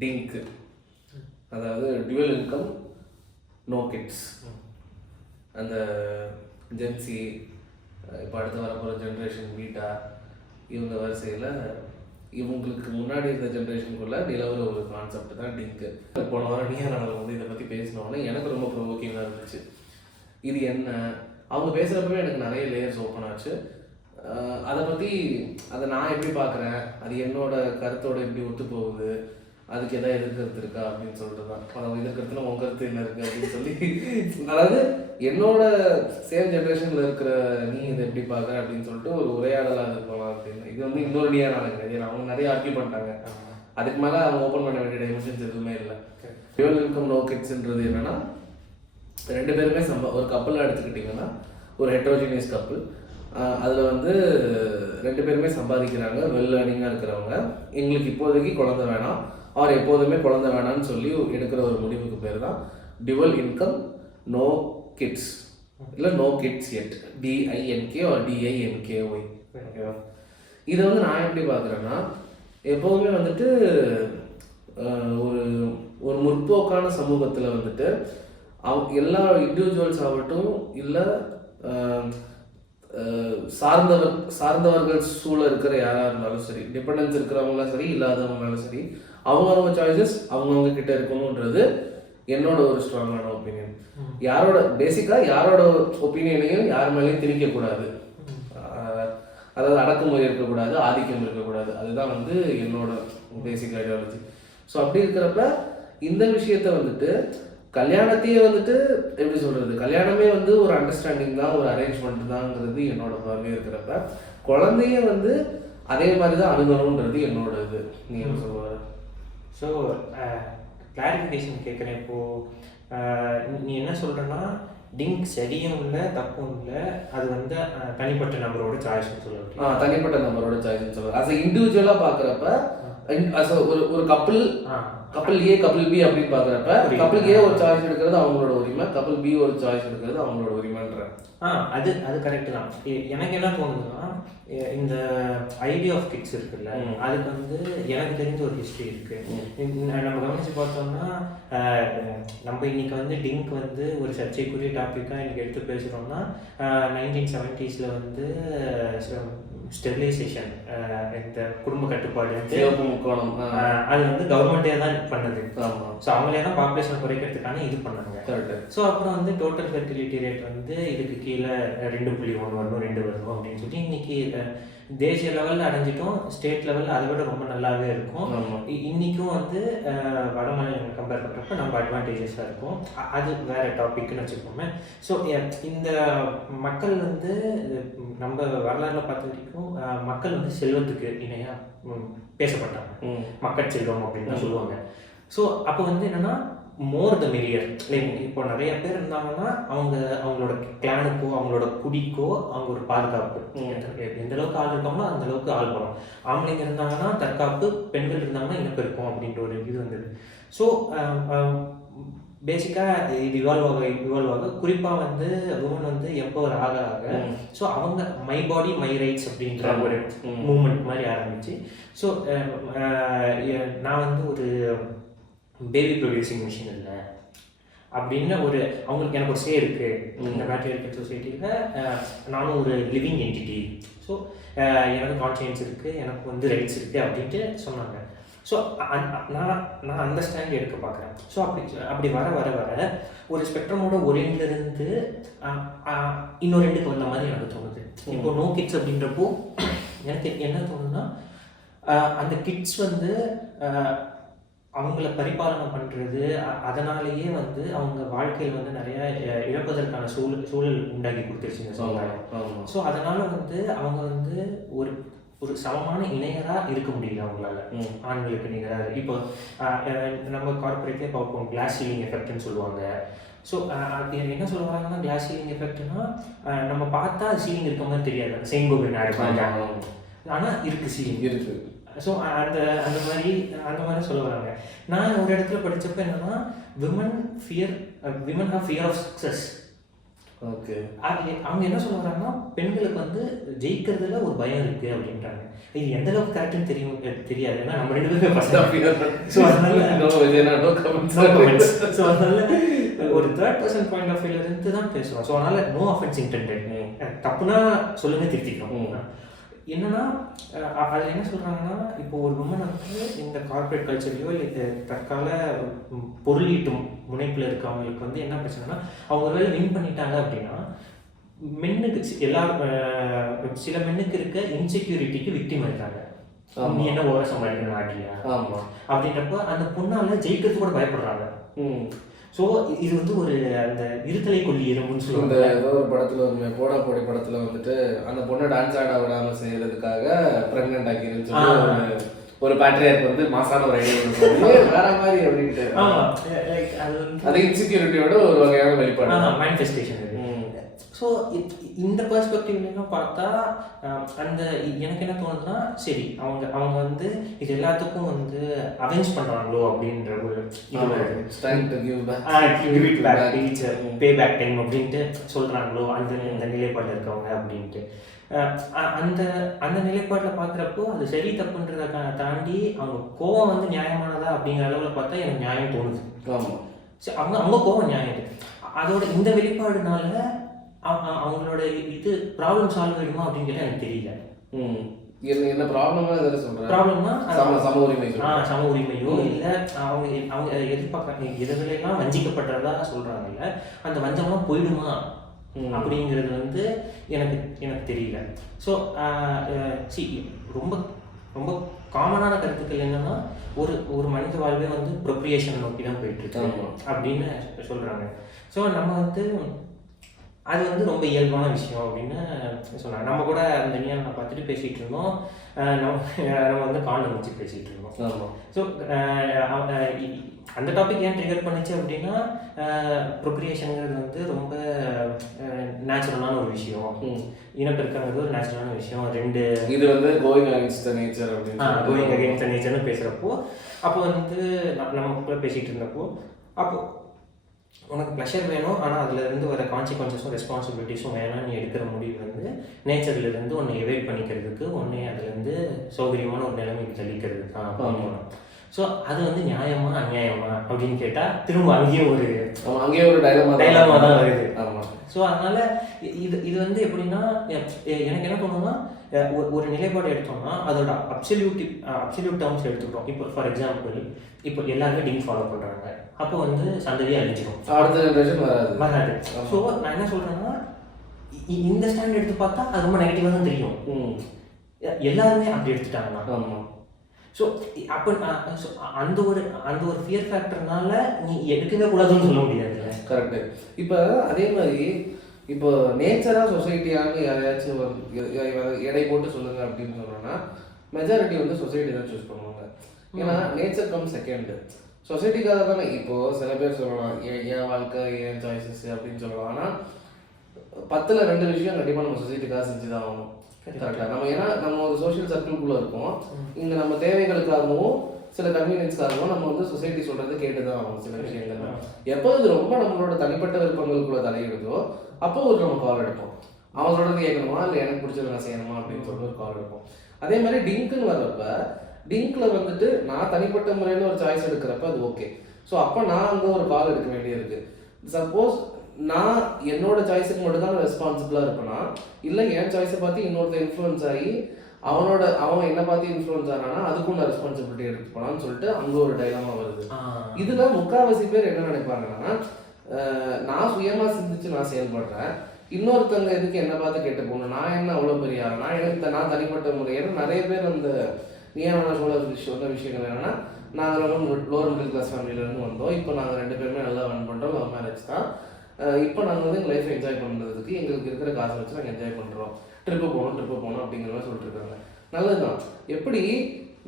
டிங்க், அதாவது dual income no kids. அந்த gen Z, இப்போ அடுத்து வரப்போகிற ஜென்ரேஷன் பீட்டா, இவங்க வரிசையில் இவங்களுக்கு முன்னாடி இருந்த ஜென்ரேஷனுக்குள்ளே நிலவுற ஒரு கான்செப்ட் தான் டிங்க்கு. போன வாரம் நீயா நாளில் வந்து இதை பற்றி பேசினோன்னே எனக்கு ரொம்ப ப்ரொவோக்கிங்காக இருந்துச்சு. இது என்ன, அவங்க பேசுகிறப்பவே எனக்கு நிறைய லேயர்ஸ் ஓப்பன் ஆச்சு. அதை பற்றி அதை நான் எப்படி பார்க்குறேன், அது என்னோட கருத்தோடு எப்படி ஒத்து போகுது, அதுக்கு எதாவது எதிர்கருத்து இருக்கா அப்படின்னு சொல்லிட்டு தான். அதை எதிர்கருத்துல உங்கள் கருத்து என்ன இருக்குது அப்படின்னு சொல்லி, அதாவது என்னோட சேம் ஜென்ரேஷனில் இருக்கிற நீ இதை எப்படி பார்க்குற அப்படின்னு சொல்லிட்டு ஒரு உரையாடலாக இருக்கலாம் அப்படின்னு. இது வந்து இன்னொரு நீயா நாளுங்க, அவங்க நிறைய ஆர்கியூ பண்ணிட்டாங்க. அதுக்கு மேலே அவங்க ஓப்பன் பண்ண வேண்டிய டைமென்ஷன்ஸ் எதுவுமே இல்லை. டியூவல் இன்கம் நோ கிட்ஸ்ன்றது என்னென்னா, ரெண்டு பேருமே ஒரு கப்பலாக எடுத்துக்கிட்டிங்கன்னா, ஒரு ஹெட்ரோஜினியஸ் கப்பல், அதில் வந்து ரெண்டு பேருமே சம்பாதிக்கிறாங்க, வெல் ஏர்னிங்காக இருக்கிறவங்க. எங்களுக்கு இப்போதைக்கு குழந்தை வேணாம், அவர் எப்போதுமே குழந்தை வேணான்னு சொல்லி எடுக்கிற ஒரு முடிவுக்கு பேர் தான் டியூவல் இன்கம் நோ கிட்ஸ், இல்லை நோ கிட்ஸ் எட், டிஐஎன்கே ஆர் டிஐஎன்கேஒய். ஓகேவா? இதை வந்து நான் எப்படி பார்க்குறேன்னா, எப்போதுமே வந்துட்டு ஒரு ஒரு முற்போக்கான சமூகத்தில் வந்துட்டு எல்லா இண்டிவிஜுவல்ஸ் ஆகட்டும், இல்லை சார்ந்தவர்கள் சூழ இருக்கிற யாராக இருந்தாலும் சரி, டிபெண்டன்ஸ் இருக்கிறவங்களாம் சரி, இல்லாதவங்களாலும் சரி, அவங்கவுங்க சாய்ஸஸ் அவங்கவுங்க கிட்ட இருக்கணுன்றது என்னோட ஒரு ஸ்ட்ராங்கான ஒப்பீனியன். பேசிக்காக யாரோட ஒப்பீனியனையும் யார் மேலேயும் திணிக்கக்கூடாது, அதாவது அடக்குமுறை இருக்கக்கூடாது, ஆதிக்கம் இருக்கக்கூடாது. அதுதான் வந்து என்னோட பேசிக் ஐடியாலஜி. ஸோ அப்படி இருக்கிறப்ப இந்த விஷயத்த வந்துட்டு கல்யாணத்தையே வந்துட்டு எப்படி சொல்கிறது, கல்யாணமே வந்து ஒரு அண்டர்ஸ்டாண்டிங் தான், ஒரு அரேஞ்ச்மெண்ட் தான்ங்கிறது என்னோட பார்வை இருக்கிறப்ப, குழந்தைய வந்து அதே மாதிரி தான் அணுகணுன்றது என்னோட இது. நீ என்ன சொல்லுவார்? ஸோ கிளாரிஃபிகேஷன் கேட்குறேன். இப்போது நீ என்ன சொல்கிறேன்னா, டிங்க் சரியும் இல்லை தப்பும் இல்லை, அது வந்து தனிப்பட்ட நபரோட சாய்ஸ்ன்னு சொல்லுவாங்க. தனிப்பட்ட நபரோட சாய்ஸ்ன்னு சொல்லுவாங்க. அஸ் இண்டிவிஜுவலாக பார்க்குறப்ப ஒரு கப்பல் ஏ கப்பல் பி அப்படின்னு பார்க்குறப்ப, கப்பல் ஏ ஒரு சாய்ஸ் எடுக்கிறது அவங்களோட உரிமை, கப்பல் பி ஒரு சாய்ஸ் எடுக்கிறது அவங்களோட உரிமைன்ற அது கரெக்டு தான். எனக்கு என்ன தோணுதுன்னா, இந்த ஐடியா ஆஃப் கிட்ஸ் இருக்குல்ல, அதுக்கு வந்து எனக்கு தெரிஞ்ச ஒரு ஹிஸ்ட்ரி இருக்குது. நம்ம கவனித்து பார்த்தோம்னா, நம்ம இன்னைக்கு வந்து டிங்க் வந்து ஒரு சர்ச்சைக்குரிய டாப்பிக்காக இன்னைக்கு எடுத்து பேசுகிறோம்னா, 1970s வந்து ஸ்டெரிலைசேஷன், இந்த குடும்ப கட்டுப்பாடு அது வந்து கவர்மெண்டே தான் பண்ணுது. ஸோ அவங்களே தான் பாப்புலேஷன் குறைக்கிறதுக்கான இது பண்ணாங்க. ஸோ அப்புறம் வந்து டோட்டல் ஃபெர்டிலிட்டி ரேட் வந்து இதுக்கு கீழே 2.1 வரணும், 2 வரணும் அப்படின்னு சொல்லி இன்னைக்கு தேசிய லெவலில் அடைஞ்சிட்டோம். ஸ்டேட் லெவலில் அதை விட ரொம்ப நல்லாவே இருக்கும். இன்றைக்கும் வந்து வட மாநிலங்கள் கம்பேர் பண்ணுறப்ப நம்ம அட்வான்டேஜஸாக இருக்கும். அது வேறு டாபிக்னு வச்சுக்கோமே. ஸோ இந்த மக்கள் வந்து நம்ம வரலாறுல பார்த்த வரைக்கும் மக்கள் வந்து செல்வத்துக்கு இணையாக பேசப்பட்டாங்க. மக்கள் செல்வம் அப்படின்னு தான் சொல்லுவாங்க. ஸோ அப்போ வந்து என்னென்னா, மோர் த மெரியர். லைக் இப்போ நிறைய பேர் இருந்தாங்கன்னா அவங்களோட கிளானுக்கோ அவங்களோட குடிக்கோ அவங்க ஒரு பாதுகாப்பு. எந்த அளவுக்கு ஆள் இருக்காங்களோ அந்த அளவுக்கு ஆள் பலம். ஆம்பளைங்க இருந்தாங்கன்னா தற்காப்பு, பெண்கள் இருந்தாங்கன்னா இனப்பெருக்கம் அப்படின்ற ஒரு இது வந்தது. ஸோ பேசிக்காக இது இவால்வ் ஆக குறிப்பாக வந்து உமன் வந்து எம்பவர் ஆக ஸோ அவங்க மை பாடி மை ரைட்ஸ் அப்படின்ற ஒரு மூமெண்ட் மாதிரி ஆரம்பிச்சு. ஸோ நான் வந்து ஒரு பேபி ப்ரொடியூசிங் மிஷின் இல்லை அப்படின்னு அவங்களுக்கு எனக்கு ஒரு சே இருக்குது இந்த மேட்ரியார்கல் சொசைட்டியில். நானும் ஒரு லிவிங் என்டிட்டி. ஸோ எனக்கு கான்ஷியன்ஸ் இருக்குது, எனக்கு வந்து ரைட்ஸ் இருக்குது அப்படின்ட்டு சொன்னாங்க. ஸோ நான் அந்த ஸ்டாண்ட் எடுக்க பார்க்குறேன். ஸோ அப்படி வர வர வர ஒரு ஸ்பெக்ட்ரமோட ஒரு எண்ட்லேருந்து இன்னொரு எண்டுக்கு வந்த மாதிரி எனக்கு தோணுது. இப்போ நோ கிட்ஸ் அப்படின்றப்போ எனக்கு என்ன தோணுதுன்னா, அந்த கிட்ஸ் வந்து அவங்கள பரிபாலனை பண்ணுறது, அதனாலேயே வந்து அவங்க வாழ்க்கையில் வந்து நிறைய இழப்பதற்கான சூழல் உண்டாக்கி கொடுத்துருச்சு இந்த சமுதாயம். ஸோ அதனால் வந்து அவங்க வந்து ஒரு சமமான இணையராக இருக்க முடியல அவங்களால, ஆண்களுக்கு நிகராக. இப்போ நம்ம கார்பரேட்லேயே பார்ப்போம், கிளாஸ் சீலிங் எஃபெக்ட்னு சொல்லுவாங்க. ஸோ அது என்ன சொல்லுவாங்கன்னா, கிளாஸ் சீலிங் எஃபெக்ட்னா நம்ம பார்த்தா சீலிங் இருக்க மாதிரி தெரியாது. செயின்போர்டு ஆடு ஆனால் இருக்குது, சீலிங் இருக்குது. ஸோ அந்த மாதிரி சொல்ல வராங்க. நான் ஒரு இடத்துல படித்தப்ப என்னென்னா, women have fear of success. Okay. அவங்க என்ன சொல்றாங்கன்னா, பெண்களுக்கு வந்து ஜெயிக்கிறதுல ஒரு பயம் இருக்கு அப்படின்றாங்க. இது எந்த அளவுக்கு கரெக்ட்னு தெரியாது. ஏன்னா நம்ம 2 பேருமே பசங்க. ஸோ அதனால நோ கமெண்ட்ஸ். ஸோ அதனால ஒரு தேர்ட் பர்சன் பாயிண்ட் ஆஃப் வியூல இருந்து தான் பேசுறோம். ஸோ அதனால நோ அஃபென்ஸ் இன்டெண்டட். தப்புனா சொல்லுங்க, திருத்திக்கிறோம். என்னன்னா அதில் என்ன சொல்கிறாங்கன்னா, இப்போ ஒரு உமன் வந்து இந்த கார்பரேட் கல்ச்சர்லையோ இல்லை தற்கால பொருளீட்டும் முனைப்பில் இருக்கவங்களுக்கு வந்து என்ன பிரச்சனைனா, அவங்க ஒரு வேளை வின் பண்ணிட்டாங்க அப்படின்னா மென்னுக்கு சில மென்னுக்கு இருக்க இன்செக்யூரிட்டிக்கு விக்டிம் இருக்காங்க. நீ என்ன ஓர சம்பாதிக்கிற நாட்டியா அப்படின்றப்ப அந்த பொண்ணால் ஜெயிக்கிறதுக்கு கூட பயப்படுறாங்க. ஸோ இது வந்து ஒரு அந்த இருத்தலை கொல்லி எறும்புன்னு சொல்லுவாங்க. ஏதோ ஒரு படத்தில் ஒரு போடா போடி படத்தில் வந்துட்டு அந்த பொண்ணை டான்ஸ் ஆட விடாமல் செய்யறதுக்காக ப்ரெக்னென்ட் ஆக்கிருன்னு சொல்லி ஒரு பேட்ரியார்க்கு வந்து மாசான ஒரு ஐடியா வேற மாதிரி அப்படின்ட்டு. அது இன்செக்யூரிட்டியோட ஒரு வகையான வெளிப்பாடு, மேனிஃபெஸ்டேஷன். ஸோ இந்த பெர்ஸ்பெக்டிவ்லாம் பார்த்தா அந்த எனக்கு என்ன தோணுதுன்னா, சரி அவங்க வந்து இது எல்லாத்துக்கும் வந்து அவெஞ்ச் பண்ணுறாங்களோ அப்படின்ற ஒரு பே பேக் டைம் அப்படின்ட்டு சொல்கிறாங்களோ அந்த நிலைப்பாட்டில் இருக்கவங்க அப்படின்ட்டு. அந்த அந்த நிலைப்பாட்டில் பார்க்குறப்போ அது சரி தப்புன்றதை தாண்டி அவங்க கோவம் வந்து நியாயமானதா அப்படிங்கிற அளவில் பார்த்தா எனக்கு நியாயம் தோணுது. ஆமாம். சரி, அவங்க கோவம் நியாயம். அதோட இந்த வெளிப்பாடுனால அவங்களோட இது ப்ராப்ளம் சால்வ் ஆகிடுமா அப்படின்னு கேட்டால் எனக்கு தெரியல. என்ன ப்ராப்ளமா எதாவது சொல்கிறேன்? ப்ராப்ளம்னா சம உரிமை, சம உரிமையோ இல்லை அவங்க எதிர்பார்க்க எதுலாம் வஞ்சிக்கப்பட்டதா சொல்கிறாங்கல்ல, அந்த வஞ்சம்லாம் போயிடுமா அப்படிங்கிறது வந்து எனக்கு தெரியல. ஸோ ரொம்ப ரொம்ப காமனான கருத்துக்கள் என்னன்னா, ஒரு மனித வாழ்வே வந்து ப்ரொப்ரியேஷன் நோக்கி தான் போயிட்டுருக்கு அப்படின்னு சொல்கிறாங்க. ஸோ நம்ம வந்து அது வந்து ரொம்ப இயல்பான விஷயம் அப்படின்னு சொன்னாங்க. நம்ம கூட அந்த நான் பார்த்துட்டு பேசிகிட்டு இருந்தோம். நம்ம வந்து காண்டம் வச்சு பேசிகிட்டு இருந்தோம். ஆமாம். ஸோ அந்த டாபிக் ஏன் ட்ரிகர் பண்ணிச்சு அப்படின்னா, ப்ரொக்ரியேஷனுங்கிறது வந்து ரொம்ப நேச்சுரலான ஒரு விஷயம். இனப்பெருக்கங்கிறது ஒரு நேச்சுரலான விஷயம். இது வந்து கோயிங் அகேன்ஸ்ட் த நேச்சர் அப்படின்னு கோயிங் அகேன்ஸ்ட் த நேச்சர்னு பேசுகிறப்போ, அப்போ வந்து நம்ம கூட பேசிகிட்டு இருந்தப்போ, அப்போது உனக்கு ப்ளஷர் வேணும், ஆனால் அதுலேருந்து வர கான்சிக்வன்சஸும் ரெஸ்பான்சிபிலிட்டிஸும் வேணாம். நீ எடுக்கிற முடிவு வந்து நேச்சர்லேருந்து ஒன்று எவைட் பண்ணிக்கிறதுக்கு, ஒன்றே அதுலேருந்து சௌகரியமான ஒரு நிலைமைக்கு தள்ளிக்கிறதுக்கு தான் பண்ணணும். ஸோ அது வந்து நியாயமா அநியாயமா அப்படின்னு கேட்டால் திரும்ப அங்கேயும் ஒரு டைலாமா தான் வருது. ஆமாம். ஸோ அதனால் இது வந்து எப்படின்னா, எனக்கு என்ன தோணுன்னா, ஒரு நிலைப்பாடு எடுத்தோம்னா அதோட அப்சல்யூட் டேர்ம்ஸ் எடுத்துக்கிட்டோம். இப்போ ஃபார் எக்ஸாம்பிள், இப்போ எல்லாருமே டிங் ஃபாலோ பண்ணுறாங்க. அப்போ வந்து சந்ததியாக அழிஞ்சிடும், அடுத்த ஜென்ரேஷன் வராது. ஸோ நான் என்ன சொல்கிறேன்னா, இந்த ஸ்டாண்ட் எடுத்து பார்த்தா அது ரொம்ப நெகட்டிவாக தான் தெரியும். எல்லாருமே அப்படி எடுத்துட்டாங்கன்னா. ஆமாம். ஸோ அப்போ அந்த ஒரு ஃபியர் ஃபேக்டர்னால நீ எடுக்கவே கூடாதுன்னு சொல்ல முடியாது. கரெக்டு. இப்போ அதே மாதிரி இப்போ நேச்சராக சொசைட்டியான்னு யாரையாச்சும் எடை போட்டு சொல்லுங்க அப்படின்னு சொன்னோன்னா, மெஜாரிட்டி வந்து சொசைட்டி தான் சூஸ் பண்ணுவாங்க. ஏன்னா நேச்சர் கம் செகண்டு. சொசைட்டிக்காக தானே. இப்போது சில பேர் சொல்லலாம் என் வாழ்க்கை என் சாய்ஸஸ் அப்படின்னு சொல்லலாம். ஆனால் 10ல் 2 விஷயம் கண்டிப்பாக நம்ம சொசைட்டிக்காக செஞ்சு தான் ஆகணும். கரெக்டாக நம்ம ஏன்னா நம்ம ஒரு சோஷியல் சர்க்கிள்குள்ளே இருக்கோம். இங்கே நம்ம தேவைகளுக்காகவும் சில கன்வீனியன்ஸ்க்காகவும் நம்ம வந்து சொசைட்டி சொல்கிறது கேட்டு தான் ஆகணும் சில விஷயங்கள். எப்போ இது ரொம்ப நம்மளோட தனிப்பட்ட விருப்பங்களுக்குள்ளே தலையிடுதோ அப்போ ஒரு நம்ம கால் எடுப்போம். அவன் சொல்கிறது கேட்கணுமா இல்லை எனக்கு பிடிச்சது நான் செய்யணுமா அப்படின்னு சொல்லிட்டு ஒரு கால் எடுப்போம். அதே மாதிரி டிங்க்குன்னு வர்றப்ப டிங்கில் வந்துட்டு நான் தனிப்பட்ட முறையில் ஒரு சாய்ஸ் எடுக்கிறப்ப அது ஓகே. ஸோ அப்போ நான் அங்கே ஒரு கால் எடுக்க வேண்டியிருக்கு. சப்போஸ் நான் என்னோட சாய்ஸுக்கு மட்டும் தான் ரெஸ்பான்சிபிளாக இருப்பேனா, இல்லை என் சாய்ஸை பார்த்து இன்னொருத்த இன்ஃப்ளூயன்ஸ் ஆகி அவன் என்னை பார்த்து இன்ஃப்ளூயன்ஸ் ஆனானா அதுக்கும் நான் ரெஸ்பான்சிபிலிட்டி எடுத்துப்போனான்னு சொல்லிட்டு அங்கே ஒரு டைலாமா வருது. இதில் முக்கால்வாசி பேர் என்ன நினைப்பாங்கன்னா, நான் சுயமாக சிந்திச்சு நான் செயல்படுறேன், இன்னொருத்தவங்க எதுக்கு என்னை பார்த்து கேட்டு போகணும், நான் என்ன அவ்வளோ பெரிய நான் தனிப்பட்ட முறை. ஏன்னா நிறைய பேர் அந்த சொன்ன விஷயங்கள் என்னென்னா, நாங்கள் ரொம்ப லோவர் மிடில் கிளாஸ் ஃபேமிலியிலேருந்து வந்தோம். இப்போ நாங்கள் 2 பேருமே நல்லா ரன் பண்ணுறோம், லவ் மேரேஜ் தான். இப்போ நாங்கள் வந்து எங்கள் லைஃப்பை என்ஜாய் பண்ணுறதுக்கு எங்களுக்கு இருக்கிற காசை வச்சு நாங்கள் என்ஜாய் பண்ணுறோம். ட்ரிப்பு போகணும் அப்படிங்கிற மாதிரி சொல்லிட்டு இருக்காங்க. நல்லது தான். எப்படி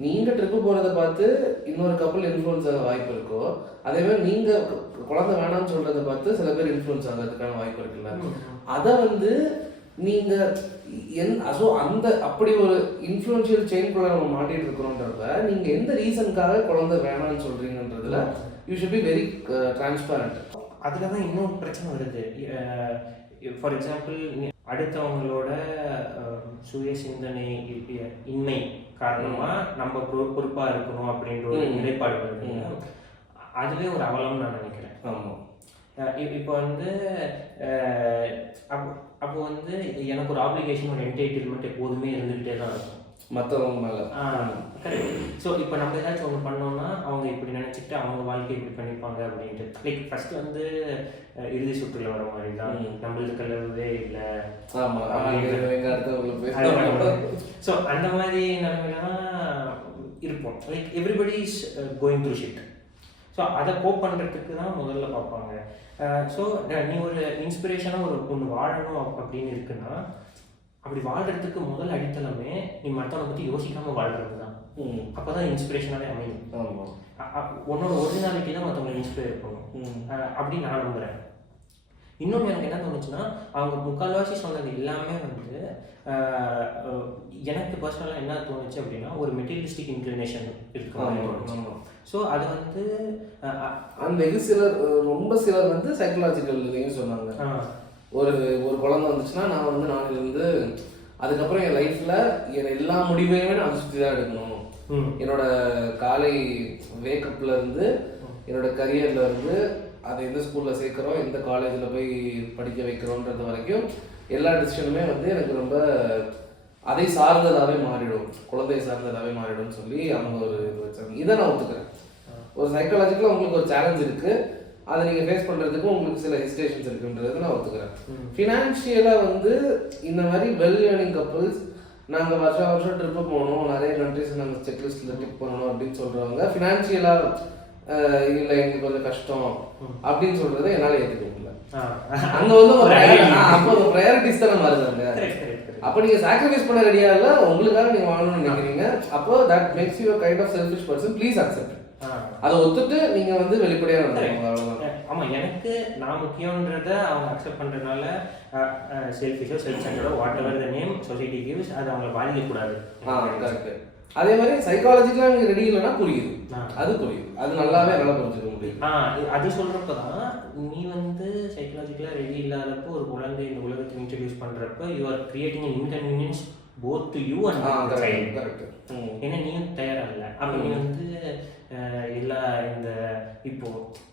நீங்கள் ட்ரிப்பு போகிறத பார்த்து இன்னொரு கப்பல் இன்ஃப்ளூயன்ஸ் ஆக வாய்ப்பு இருக்கோ, அதேமாதிரி நீங்கள் குழந்தை வேணாம்னு சொல்கிறத பார்த்து சில பேர் இன்ஃப்ளூயன்ஸ் ஆகிறதுக்கான வாய்ப்பு இருக்குல்ல. அதை வந்து நீங்கள் அந்த அப்படி ஒரு இன்ஃப்ளூயன்ஷியல் செயின்குள்ளே நம்ம மாட்டிகிட்டு இருக்கிறோன்றத நீங்கள் எந்த ரீசனுக்காக குழந்தை வேணாம்னு சொல்கிறீங்கன்றதுல you should be very transparent. அதில் தான் இன்னொரு பிரச்சனை வருது. ஃபார் எக்ஸாம்பிள் அடுத்தவங்களோட சுய சிந்தனை இன்மை காரணமாக நம்ம பொறுப்பாக இருக்கணும் அப்படின்ற ஒரு நிலைப்பாடு வருது. அதுவே ஒரு அவலம்னு நான் நினைக்கிறேன். ஆமாம். இப்போ வந்து அப்போ வந்து எனக்கு ஒரு ஆப்ளிகேஷன், ஒரு என்டைட்டில்மெண்ட் எப்போதுமே இருந்துகிட்டே தான் இருக்கும் மற்றவங்க மேலே. கரெக்ட். ஸோ இப்போ நம்ம ஏதாச்சும் ஒன்று பண்ணோம்னா அவங்க இப்படி நினச்சிக்கிட்டு அவங்க வாழ்க்கையை இப்படி பண்ணிப்பாங்க அப்படின்ட்டு. லைக் ஃபர்ஸ்ட் வந்து இறுதி சுற்றுல வர மாதிரி தான் நம்மளுக்கு கலவே இல்லை. ஸோ அந்த மாதிரி நிலைமையில தான் இருப்போம். Like everybody is going through shit. So அதை கோப் பண்ணுறதுக்கு தான் முதல்ல பார்ப்பாங்க. ஸோ நீ ஒரு இன்ஸ்பிரேஷனாக ஒன்று வாழணும் அப்படின்னு இருக்குன்னா, அப்படி வாழ்கிறதுக்கு முதல் அடித்தளமே நீ மற்றவனை பற்றி யோசிக்காமல் வாழ்கிறது தான். அப்போ தான் இன்ஸ்பிரேஷனாகவே அமையும். உன்னோட ஒரிஜினாலிட்டி தான் மற்றவங்களை இன்ஸ்பயர் பண்ணும் அப்படின்னு நான் நம்புகிறேன். இன்னொன்று எனக்கு என்ன தோணுச்சுன்னா, அவங்க முக்கால்வாசி சொன்னது எல்லாமே வந்து எனக்கு பர்சனலாக என்ன தோணுச்சு அப்படின்னா, ஒரு மெட்டீரியலிஸ்டிக் இன்க்ளினேஷன் இருக்கு. ஸோ அது வந்து அந்த இது சிலர் ரொம்ப சிலர் வந்து சைக்கலாஜிக்கல் இதையும் சொன்னாங்க. ஒரு ஒரு குழந்தை வந்துச்சுன்னா நான் வந்து நாளிலிருந்து அதுக்கப்புறம் என் லைஃப்பில் என் எல்லா முடிவையுமே நான் சுற்றி தான் எடுக்கணும். என்னோட காலை வேக்கப்பில் இருந்து என்னோட கரியரில் இருந்து அதை எந்த ஸ்கூலில் சேர்க்குறோம், எந்த காலேஜில் போய் படிக்க வைக்கிறோன்றது வரைக்கும் எல்லா டிசிஷனுமே வந்து எனக்கு ரொம்ப அதை சார்ந்ததாகவே மாறிடும், குழந்தையை சார்ந்ததாகவே மாறிடும்னு சொல்லி அவங்க ஒரு இது வச்சாங்க. இதை நான் ஒத்துக்கிறேன். ஒரு சைக்காலஜிக்கலாக உங்களுக்கு ஒரு சேலஞ்ச் இருக்குது, அதை நீங்கள் ஃபேஸ் பண்ணுறதுக்கு உங்களுக்கு சில ஹெசிடேஷன்ஸ் இருக்குன்றது நான் ஒத்துக்கிறேன். ஃபினான்ஷியலாக வந்து இந்த மாதிரி வெல் ஏர்னிங் கப்புள்ஸ் நாங்கள் வருஷம் ட்ரிப்பு போகணும், நிறைய கண்ட்ரிஸ் நாங்கள் செக்லிஸ்ட்டில் ட்ரிப் பண்ணணும் அப்படின்னு சொல்கிறவங்க ஃபினான்ஷியலாக இல்லை எங்களுக்கு கொஞ்சம் கஷ்டம் அப்படின்னு சொல்கிறத என்னால் ஏற்றுக்க முடியல. அங்கே வந்து அப்போ ஒரு ப்ரையாரிட்டிஸ் தானே மாறுதாங்க. அப்போ நீங்கள் சாக்ரிஃபைஸ் பண்ண ரெடியாக இல்லை, உங்களுக்காக நீங்கள் வாங்கணும்னு நினைக்கிறீங்க. அப்போ that makes you kind of selfish person. Please accept. அதை ஒத்துட்டு நீங்க வந்து வெளிப்படையா நடந்துக்கோங்க. ஆமா, எனக்கு நான் முக்கியன்றத அவங்க அக்செப்ட் பண்றதுனால செல்ஃபிஷோ செல்ஃப் சென்டரோ whatever the name society gives அது அவங்களை பாதிக்கக்கூடாது. கரெக்ட். அதே மாதிரி சைக்காலஜிக்கலாக நீங்கள் ரெடி இல்லைன்னா புரியுது, அது புரியுது, அது நல்லாவே நல்லா புரிஞ்சுக்க முடியும். அது சொல்கிறப்ப தான் நீ வந்து சைக்காலஜிக்கலாக ரெடி இல்லாதப்போ ஒரு குழந்தை இந்த உலகத்தை இன்ட்ரடியூஸ் பண்ணுறப்ப you are creating an inconvenience both to you and child. Correct. ஏன்னா நீயும் தயாராக இல்லை. அப்போ நீ வந்து எல்லா இந்த இப்போது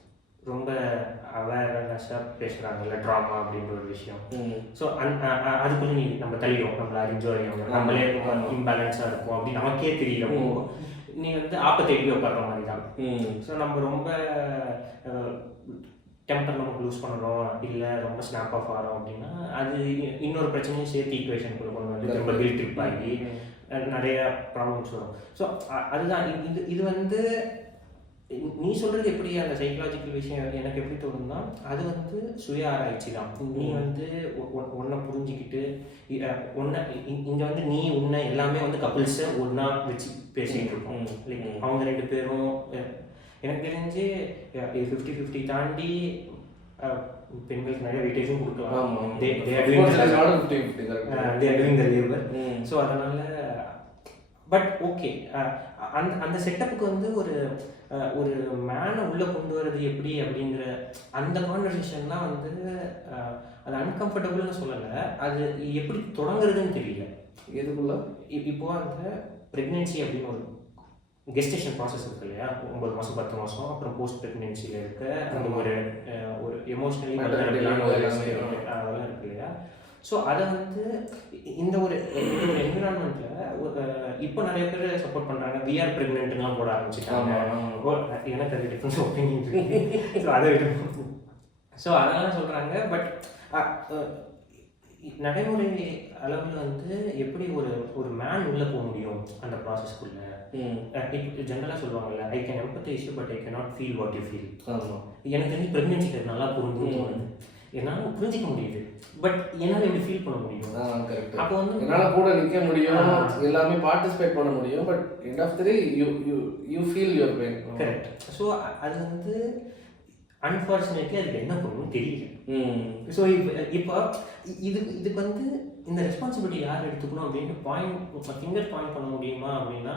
ரொம்ப அவேர்னஸாக பேசுகிறாங்கல்ல ட்ராமா அப்படின்ற ஒரு விஷயம். ஸோ அதுக்குள்ளே நீ நம்ம தள்ளிடும், நம்மளை அறிஞ்சோம், நம்மளே இம்பேலன்ஸாக இருக்கும் அப்படின்னு நமக்கே தெரியலப்போ நீ வந்து ஆப்பத்தை உட்கார்ற மாதிரி தான். ஸோ நம்ம ரொம்ப டெம்பர் நமக்கு லூஸ் பண்ணணும், இல்லை ரொம்ப ஸ்னாப் ஆஃப் ஆகிறோம் அப்படின்னா அது இன்னொரு பிரச்சனையும் சேர்த்து ஈக்குவேஷனுக்குள்ள கொண்டு வந்து ரொம்ப கில் ட்ரிப் ஆகி நிறைய ப்ராப்ளம்ஸ் வரும். ஸோ அதுதான் இது வந்து நீ சொல்கிறது எப்படி அந்த சைக்கலாஜிக்கல் விஷயம் எனக்கு எப்படி தோணும்னா, அது வந்து சுய ஆராய்ச்சி தான். நீ வந்து ஒன்றை புரிஞ்சிக்கிட்டு ஒன்றை இங்கே வந்து நீ உன்னை எல்லாமே வந்து கப்புள்ஸை ஒன்றா வச்சு பேசிகிட்டு இருக்கோம். லைக் அவங்க ரெண்டு பேரும் எனக்கு தெரிஞ்சு 50-50 தாண்டி பெண்களுக்கு நிறைய வெயிட்டேஜும் கொடுக்கலாம். ஸோ அதனால் பட் ஓகே, அந்த செட்டப்புக்கு வந்து ஒரு மேனை உள்ளே கொண்டு வர்றது எப்படி அப்படிங்கிற அந்த கான்வர்சேஷன் தான் வந்து அது அன்கம்ஃபர்டபுள்னு சொல்லலை, அது எப்படி தொடங்குறதுன்னு தெரியல. எதுக்குள்ள இப்போ அந்த ப்ரெக்னென்சி அப்படின்னு ஒரு கெஸ்டேஷன் ப்ராசஸ் இருக்கு இல்லையா, 9 மாதம் 10 மாதம், அப்புறம் போஸ்ட் ப்ரெக்னென்சியில் இருக்க அந்த ஒரு எமோஷ்னலி அதெல்லாம் இருக்கு இல்லையா. ஸோ அதை வந்து இந்த ஒரு என்விரான்மெண்ட்டில் இப்போ நிறைய பேர் சப்போர்ட் பண்ணுறாங்க. விஆர் ப்ரெக்னென்ட்லாம் போட ஆரம்பிச்சுட்டாங்க. எனக்கு அது டிஃப்ரெண்ட் ஒப்பீனியன் இருக்குது. ஸோ அதை விட்டு ஸோ அதெல்லாம் சொல்கிறாங்க. பட் நடைமுறை அளவில் வந்து எப்படி ஒரு மேன் உள்ளே போக முடியும் அந்த ப்ராசஸ்க்குள்ளே? இப்போ ஜென்ரலாக சொல்லுவாங்கல்ல, I can empathise you but I can not feel what you feel. எனக்கு தெரிஞ்சு ப்ரெக்னென்சிக்கு நல்லா புரிஞ்சுக்கணும், என்னால் புரிஞ்சிக்க முடியுது, பட் என்னால் எப்படி ஃபீல் பண்ண முடியும்? அப்போ வந்து என்னால் கூட நிற்க முடியும், எல்லாமே பார்ட்டிசிபேட் பண்ண முடியும், but end of the day you feel your pain. Correct. So அது வந்து அன்ஃபார்ச்சுனேட்லி அதுக்கு என்ன பண்ணணும்னு தெரியல. ஸோ இப்போ இதுக்கு வந்து இந்த ரெஸ்பான்சிபிலிட்டி யார் எடுத்துக்கணும் அப்படின்ட்டு ஃபிங்கர் பாயிண்ட் பண்ண முடியுமா அப்படின்னா,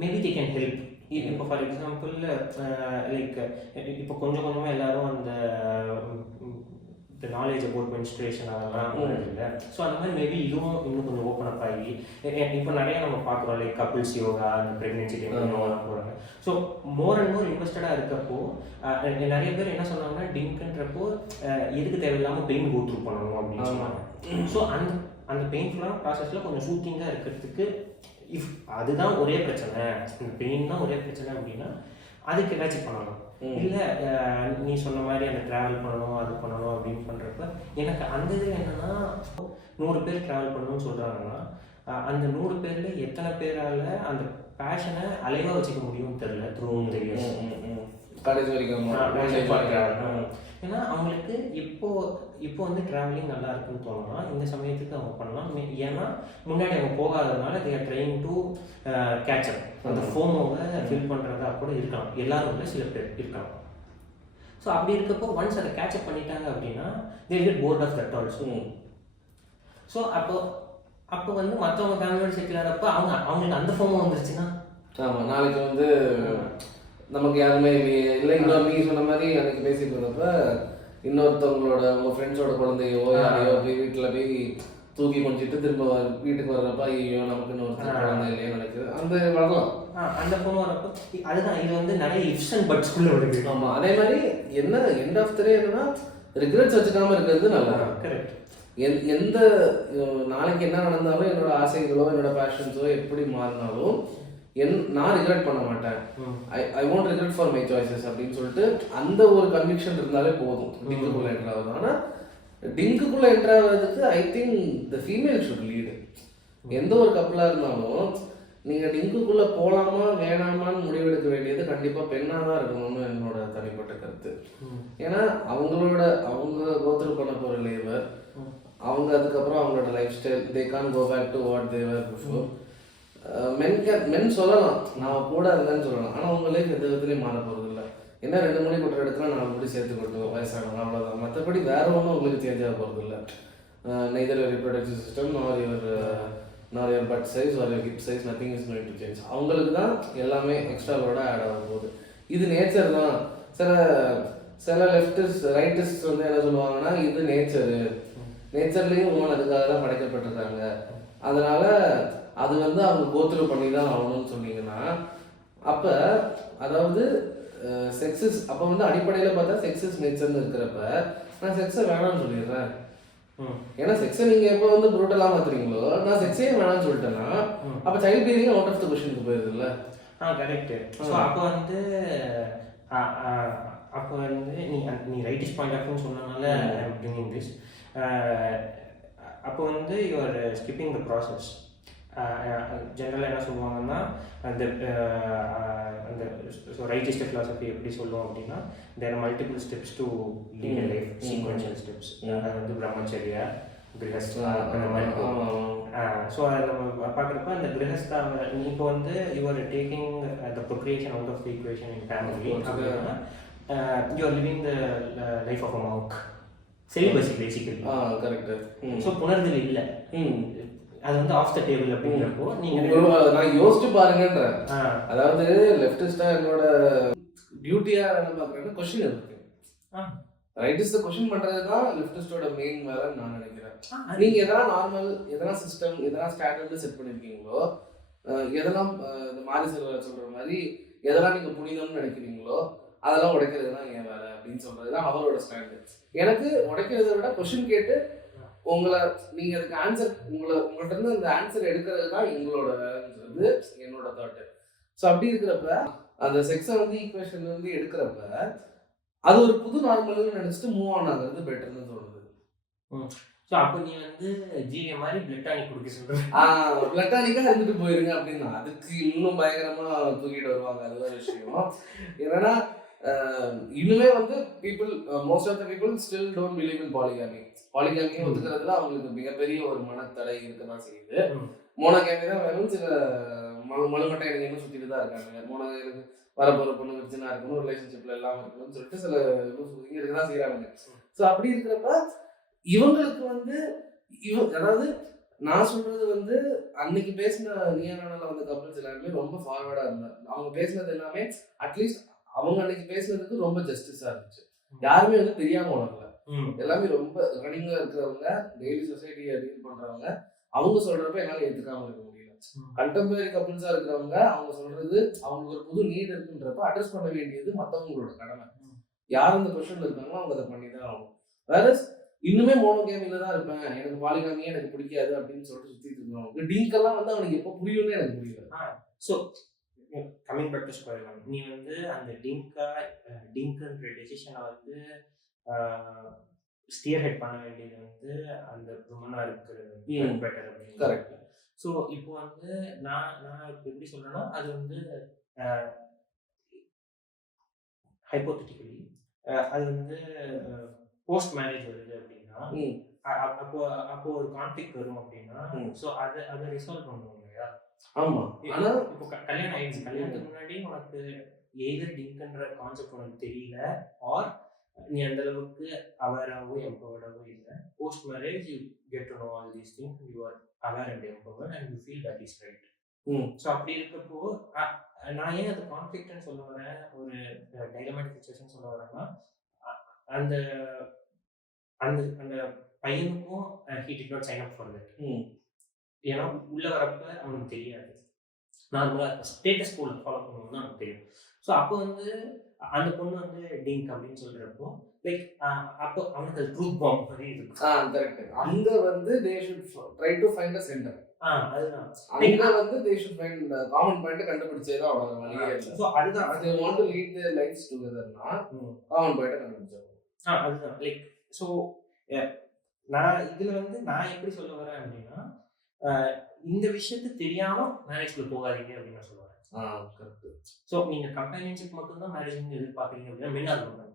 மேபி தே கேன் ஹெல்ப். இப்போ ஃபார் எக்ஸாம்பிள் லைக் இப்போ கொஞ்சம் கொஞ்சமாக எல்லாரும் அந்த இந்த நாலேஜ் அபவுட் மென்ஸ்ட்ரேஷன் அதெல்லாம் இல்லை. ஸோ அந்த மாதிரி மேபி இதுவும் இன்னும் கொஞ்சம் ஓப்பன் அப் ஆகி இப்போ நிறைய நம்ம பார்க்குறோம் லைக் கப்பிள்ஸ் யோகா அந்த ப்ரெக்னென்சி டைம் யோகாலாம் போகிறாங்க. ஸோ மோர் அண்ட் மோர் இன்ட்ரெஸ்டடாக இருக்கப்போ நிறைய பேர் என்ன சொன்னாங்கன்னா டிங்க்ன்றப்போ எதுக்கு தேவையில்லாமல் பெயின் கோ த்ரூ பண்ணணும் அப்படின்னு சொன்னாங்க. ஸோ அந்த பெயின்ஃபுல்லான ப்ராசஸில் கொஞ்சம் சூத்திங்காக இருக்கிறதுக்கு இஃப் அதுதான் ஒரே பிரச்சனை, இந்த பெயின் தான் ஒரே பிரச்சனை அப்படின்னா அதுக்கு ஏதாச்சும் பண்ணணும். இல்லை நீ சொன்ன மாதிரி அந்த ட்ராவல் பண்ணணும் அது பண்ணணும் அப்படின்னு பண்ணுறப்ப எனக்கு அந்த இதில் என்னென்னா 100 பேர் ட்ராவல் பண்ணணும்னு சொல்கிறாங்கன்னா அந்த 100 பேரில் எத்தனை பேரால் அந்த பேஷனை அலைவாக வச்சுக்க முடியும்னு தெரியல த்ரூவும் தெரியும் கடைசி வரைக்கும். ஏன்னா அவங்களுக்கு இப்போ வந்து ட்ராவலிங் நல்லா இருக்குன்னு தோணுனா இந்த சமயத்துக்கு அவங்க பண்ணலாம். ஏன்னா முன்னாடி அவங்க போகாததுனால they are trying to catch up. அந்த ஃபோமோவை ஃபில் பண்ணுறதா கூட இருக்கலாம், எல்லாரும் இல்லை சில பேர் இருக்கலாம். ஸோ அப்படி இருக்கப்போ ஒன்ஸ் அதை கேட்சப் பண்ணிட்டாங்க அப்படின்னா they will get bored of that also. So அப்போ வந்து மற்றவங்க ஃபேமிலியோட செட்டில் ஆகிறப்ப அவங்களுக்கு அந்த ஃபோமோ வந்துருச்சுன்னா ஆமாம் நாளைக்கு வந்து நமக்கு யாருமே இல்லை. இன்னொரு நீ சொன்ன மாதிரி அன்றைக்கி பேசிட்டு இருந்தப்ப இன்னொருத்தவங்களோட உங்கள் ஃப்ரெண்ட்ஸோட குழந்தையோ யாரையோ போய் வீட்டில் போய் தூக்கி கொஞ்சிட்டு திரும்ப வீட்டுக்கு வர்றப்ப ஐயோ நமக்கு இன்னொரு குழந்தை இல்லையே நினைக்குது அந்த வரலாம். அந்த ஃபோன் வரப்போ அதுதான் இது வந்து நிறைய இஃப்ஸ் அண்ட் பட்ஸ்குள்ளே வருது. ஆமாம் அதே மாதிரி என்ன எண்ட் ஆஃப் த டே என்னன்னா ரிக்ரெட்ஸ் வச்சுக்காம இருக்கிறது நல்லா. கரெக்ட். எந்த நாளைக்கு என்ன நடந்தாலும் என்னோட ஆசைகளோ என்னோட பேஷன்ஸோ எப்படி மாறினாலும் நான் ரிக்ரெட் பண்ண மாட்டேன். I want regret for my choices அப்படின்னு சொல்லிட்டு அந்த ஒரு கன்விக்ஷன் இருந்தாலே போதும் டிங்குக்குள்ளே என்ட்ரு ஆகுது. ஆனால் டிங்குக்குள்ளே என்ட்ரு ஆகிறதுக்கு I think the female should lead. எந்த ஒரு கப்பலாக இருந்தாலும் நீங்கள் டிங்குக்குள்ளே போகலாமா வேணாமான்னு முடிவெடுக்க வேண்டியது கண்டிப்பாக பெண்ணாக தான் இருக்கணும்னு என்னோட தனிப்பட்ட கருத்து. ஏன்னா அவங்க கோத்ரூ பண்ண போகிற லேபர் அவங்க அதுக்கப்புறம் அவங்களோட lifestyle they can't go back to what they were before. Men சொல்லலாம் நான் கூட இருந்தேன்னு சொல்லலாம், ஆனால் உங்க லைஃப் எந்த விதத்துலையும் மாற போகிறது இல்லை. என்ன 2 மணி கொட்டுற இடத்துல 4 மணி சேர்த்து கொட்டுவோம் வயசானவங்க அவ்வளோதான். மற்றபடி வேற ஒன்றும் உங்களுக்கு சேஞ்ச் ஆக போகிறது இல்லை. Neither your reproductive system nor your butt size or your hip size nothing is going to change. அவங்களுக்கு தான் எல்லாமே எக்ஸ்ட்ராவோட ஆட் ஆக போகுது. இது நேச்சர் தான். சில லெஃப்டிஸ்ட் ரைட்டிஸ்ட் வந்து என்ன சொல்லுவாங்கன்னா இது நேச்சர்லேயும் உமன் அதுக்காக தான் படைக்கப்பட்டிருக்காங்க, அதனால அது வந்து அவங்க கோத்ரூ பண்ணி தான் ஆகணும்னு சொன்னீங்கன்னா அப்போ அதாவது செக்ஸஸ் அப்போ வந்து அடிப்படையில் பார்த்தா செக்ஸஸ் நேச்சர்னு இருக்கிறப்ப நான் செக்ஸை வேணாம்னு சொல்லிடுறேன். ஏன்னா செக்ஸை நீங்கள் எப்போ வந்து ப்ரூட்டலாக மாற்றுறீங்களோ நான் செக்ஸே வேணாம்னு சொல்லிட்டேன்னா அப்போ child bearing out of the கொஷனுக்கு போயிருது இல்லை. கரெக்டு. ஸோ அப்போ வந்து நீ ரைட்டிஷ் பாயிண்ட் ஆஃப் வியூ சொன்னனால பிரிங்கிங் திஸ். அப்போ வந்து you are skipping the process. ஜென்ரலாக என்ன சொல்லுவாங்கன்னா அந்த ரைட்டிஸ்ட் ஃபிலாசபி எப்படி சொல்லுவோம் அப்படின்னா there are multiple steps to lead a life, sequential steps. அது வந்து பிரம்மச்சரியா கிரகஸ்தா அந்த மாதிரி. ஸோ அதை நம்ம பார்க்குறப்ப அந்த கிரகஸ்தா இப்போ வந்து your taking the procreation out of the equation in family அப்படின்னா you are living the life of a monk, celibacy basically. Correct. So புணர்தல் இல்லை, அது வந்து ஆஃப் த டேபிள் அப்படிங்கிறப்போ நான் யோசிச்சு பாருங்கன்றேன். அதாவது லெஃப்டிஸ்டா என்னோட டியூட்டியா என்ன பார்க்குறேன்னா கொஸ்டின் இருக்கு. ரைட்டிஸ்ட கொஸ்டின் பண்றது தான் லெஃப்டிஸ்டோட மெயின் வேலைன்னு நான் நினைக்கிறேன். நீங்க எதெல்லாம் நார்மல் எதெல்லாம் சிஸ்டம் எதெல்லாம் ஸ்டாண்டர்ட் செட் பண்ணிருக்கீங்களோ எதெல்லாம் இந்த மாரி செல்வர் சொல்ற மாதிரி எதெல்லாம் நீங்க புனிதம்னு நினைக்கிறீங்களோ அதெல்லாம் உடைக்கிறது தான் என் வேலை அப்படின்னு சொல்றது தான் அவரோட ஸ்டாண்டர்ட். எனக்கு உடைக்கிறத விட கொஸ்டின் கேட்டு உங்களை நீங்க அதுக்கு ஆன்சர் உங்கள்கிட்ட இருந்து அந்த ஆன்சர் எடுக்கிறது தான் எங்களோட வேலைன்றது என்னோட தாட்டு. ஸோ அப்படி இருக்கிறப்ப அந்த செக்ஸை வந்து ஈக்குவேஷன்ல இருந்து எடுக்கிறப்ப அது ஒரு புது நார்மல்னு நினைச்சிட்டு மூவ் ஆன் ஆகுறது பெட்டர்னு தோணுது. ஸோ அப்போ நீ வந்து ஜிஏ மாதிரி பிளட் டானிக் குடிக்க சொல்ற. பிளட் டானிக்காக இருந்துட்டு போயிருங்க அப்படின்னா அதுக்கு இன்னும் பயங்கரமா தூக்கிட்டு வருவாங்க. அதுதான் விஷயம். ஏன்னா இன்னுமே வந்து people most of the people still don't believe in polygamy. பாலிகாமியை ஒத்துக்கிறதுல அவங்களுக்கு மிகப்பெரிய ஒரு மனத்தடை இருக்கதான் செய்யுது. மோனோகாமி தான் வேணும். சில மலுமட்டை இடையிலும் சுற்றிட்டு தான் இருக்காங்க. மோனோகாமிக்கு வரப்போற பொண்ணு வச்சுன்னா இருக்கணும், ரிலேஷன்ஷிப்ல எல்லாம் இருக்கணும்னு சொல்லிட்டு சில இங்க இருக்கதான் செய்யறாங்க. ஸோ அப்படி இருக்கிறப்ப இவங்களுக்கு வந்து அதாவது நான் சொல்றது வந்து அன்னைக்கு பேசின நியானால வந்த கப்பல்ஸ் எல்லாருமே ரொம்ப ஃபார்வர்டா இருந்தாங்க. அவங்க பேசினது எல்லாமே அட்லீஸ்ட் அவங்க அன்னைக்கு பேசினதுக்கு ரொம்ப ஜஸ்டிஸா இருந்துச்சு. யாருமே வந்து தெரியாம உணரல. எல்லாமே ரொம்ப ரன்னிங்காக இருக்கிறவங்க, டெய்லி சொசைட்டியை டீல் பண்ணுறவங்க, அவங்க சொல்கிறப்ப என்னால் ஏற்றுக்காமல் இருக்க முடியல. கண்டெம்பரரி கப்புள்ஸாக இருக்கிறவங்க அவங்க சொல்கிறது அவங்களுக்கு ஒரு புது நீட் இருக்குன்றப்ப அட்ரஸ் பண்ண வேண்டியது மற்றவங்களோட கடமை. யார் அந்த பொசிஷனில் இருக்காங்களோ அவங்க அதை பண்ணி தான் ஆகணும். வேற இன்னுமே மோனோகேமியில் தான் இருப்பேன், எனக்கு பாலிகாமியே எனக்கு பிடிக்காது அப்படின்னு சொல்லிட்டு சுற்றிட்டு இருக்கவங்க டிங்கெல்லாம் வந்து அவனுக்கு எப்போ புரியும்னு எனக்கு புரியல. So coming back to square one, நீ வந்து அந்த டிங்க்குன்ற டெசிஷனை வந்து ஸ்டியர் ஹெட் பண்ண வேண்டியது வந்து அந்த உமனாக இருக்கிறது பெட்டர் அப்படின்னு. கரெக்ட். ஸோ இப்போ வந்து நான் எப்படி சொல்கிறேன்னா, அது வந்து ஹைப்போதெட்டிக்கலி அது வந்து போஸ்ட் மேரேஜ் வருது அப்படின்னா, அப்போ ஒரு கான்ஃப்ளிக்ட் வரும் அப்படின்னா, ஸோ அதை ரிசால்வ் பண்ணுவோம் இல்லையா? ஆமாம். ஆனால் இப்போ கல்யாணம் ஆயிடுச்சு, கல்யாணத்துக்கு முன்னாடி உனக்கு எய்தர் டிங்க்ன்ற கான்செப்ட் உனக்கு தெரியல, ஆர் நீ அந்த அளவுக்கு அவேராகவோ எம்பவர்டாகவோ இல்லை. Post marriage you get to know all these things, you are aware and empowered and you feel that is right. So அப்படி இருக்கப்போ நான் ஏன் அது கான்ஃப்ளிக்ட்னு சொல்ல வரேன், ஒரு டைலமேட்டிக் சிச்சுவேஷன் சொல்ல வரேன்னா, அந்த அந்த அந்த பையனுக்கும் he did not sign up for that. ஏன்னா உள்ள வரப்ப அவனுக்கு தெரியாது, நார்மலாக ஸ்டேட்டஸ் கோட் ஃபாலோ பண்ணணும்னு அவனுக்கு தெரியும். ஸோ அப்போ வந்து அந்த பொண்ணு வந்து டிங்க் அப்படின்னு சொல்றப்போ லைக் அப்போ அவனுக்கு அது ட்ரூத் பாம்பு மாதிரி இருக்கு. கரெக்ட். அங்க வந்து they should try to find a centre. அதுதான் அங்க வந்து they should find common point கண்டுபிடிச்சே தான் அவ்வளவு வழியே இல்லை. ஸோ அதுதான் they want to lead their lives togetherனா காமன் பாயிண்ட் கண்டுபிடிச்சாங்க. அதுதான் லைக். ஸோ நான் இதுல வந்து நான் எப்படி சொல்ல வரேன் அப்படின்னா, இந்த விஷயத்து தெரியாம மேரேஜ்குள்ள போகாதீங்க அப்படின்னு நான் சொல்லுவேன். ஸோ நீங்க கம்பேனியன்ஷிப் மட்டும்தான் மேரேஜ் எதிர்பார்க்குறீங்க அப்படின்னா மெயினாக இருக்கும்.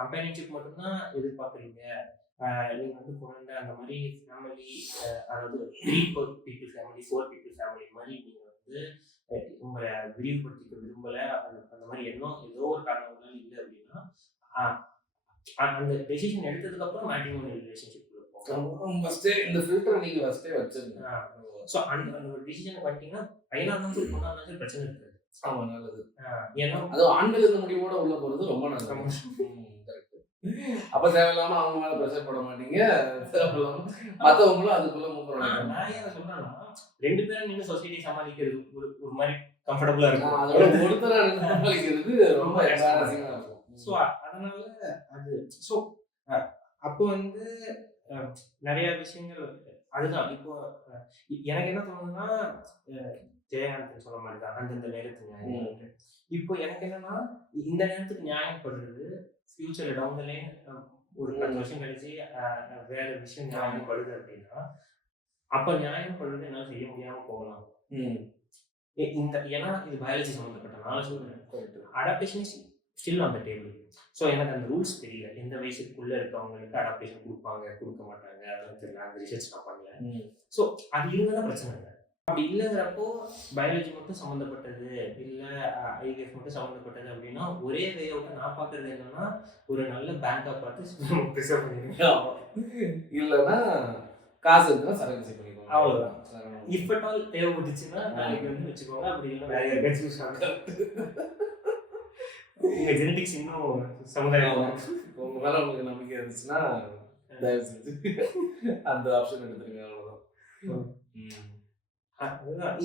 கம்பேனியன்ஷிப் மட்டும்தான் எதிர்பார்க்குறீங்க, நீங்கள் வந்து குழந்தை அந்த மாதிரி ஃபேமிலி, அதாவது 3 people ஃபேமிலி 4 people ஃபேமிலி மாதிரி நீங்கள் வந்து உங்களை விரிவுபடுத்திக்க விரும்பலை, அந்த மாதிரி எண்ணம் ஏதோ ஒரு காரணங்களால இல்லை அப்படின்னா அந்த டெசிஷன் எடுத்ததுக்கப்புறம் மேட்ரிமோனியல் ரிலேஷன்ஷிப்ல போகும். ஃபர்ஸ்டே இந்த ஃபில்டரை நீங்கள் ஃபர்ஸ்டே வச்சிருங்க. ஸோ அந்த ஒரு டிசிஷனை பண்ணிட்டீங்கன்னா பையனாக இருந்தாலும் சரி பொண்ணாக இருந்தாலும் சரி பிரச்சனை இருக்காது. ஆமாம், நல்லது. ஏன்னா அது ஆண்கள் இந்த முடிவோட உள்ள போகிறது ரொம்ப நல்லது. அப்போ தேவையில்லாமல் அவங்க மேலே ப்ரெஷர் போட மாட்டீங்க, தேவையில்லாமல் மற்றவங்களும் அதுக்குள்ளே மூக்குறாங்க. நான் ஏன் சொல்கிறேன்னா 2 பேரும் நின்று சொசைட்டி சமாளிக்கிறது ஒரு மாதிரி கம்ஃபர்டபுளாக இருக்கும். அதோட ஒருத்தராக சமாளிக்கிறது ரொம்ப எக்ஸாசிங்காக இருக்கும். ஸோ அதனால அது ஸோ அப்போ வந்து நிறைய விஷயங்கள் அதுதான். இப்போ எனக்கு என்ன தோணுதுன்னா, ஜெயகாந்தன் சொல்ல மாதிரி தான் அந்தந்த நேரத்துக்கு நியாயம். இப்போ எனக்கு என்னன்னா, இந்த நேரத்துக்கு நியாயம் படுறது ஃபியூச்சர்ல டவுன் த லைன் ஒரு 10 வருஷம் கழிச்சு வேற விஷயம் நியாயம் படுது அப்படின்னா, அப்ப நியாயம் படுறது என்னால செய்ய முடியாம போகலாம். இந்த ஏன்னா இது பயாலஜி சம்மந்தப்பட்டனால சொல்றேன். Adaptation still on the table. So எனக்கு அந்த ரூல்ஸ் தெரியல, எந்த வயசுக்குள்ளே இருக்கவங்களுக்கு அடாப்டேஷன் கொடுப்பாங்க கொடுக்க மாட்டாங்க அதெல்லாம் தெரியல, அந்த ரிசர்ச் நான் பண்ணல. ஸோ அது இருந்தால் பிரச்சனை இல்லை. அப்படி இல்லைங்கிறப்போ பயாலஜி மட்டும் சம்மந்தப்பட்டது இல்லை ஐவிஎஃப் மட்டும் சம்மந்தப்பட்டது அப்படின்னா ஒரே வே அவுட்டை நான் பார்க்குறது என்னன்னா, ஒரு நல்ல பேங்காக பார்த்து ப்ரிசர்வ் பண்ணிடுவேன். இல்லைன்னா காசு இருந்தால் சரக்கு பண்ணிக்கோங்க, அவ்வளோதான். இஃப் அட் ஆல் தேவைப்பட்டுச்சுன்னா நாளைக்கு வந்து வச்சுக்கோங்க, அப்படி இல்லை வேற யாருக்காச்சும் உங்கள் ஜெனடிக்ஸ் இன்னும் சமுதாயம் உங்கள் மேலே உங்களுக்கு நம்பிக்கை இருந்துச்சுன்னா தயவு செஞ்சு அந்த ஆப்ஷன் எடுத்துருங்க, அவ்வளோதான். அதுதான்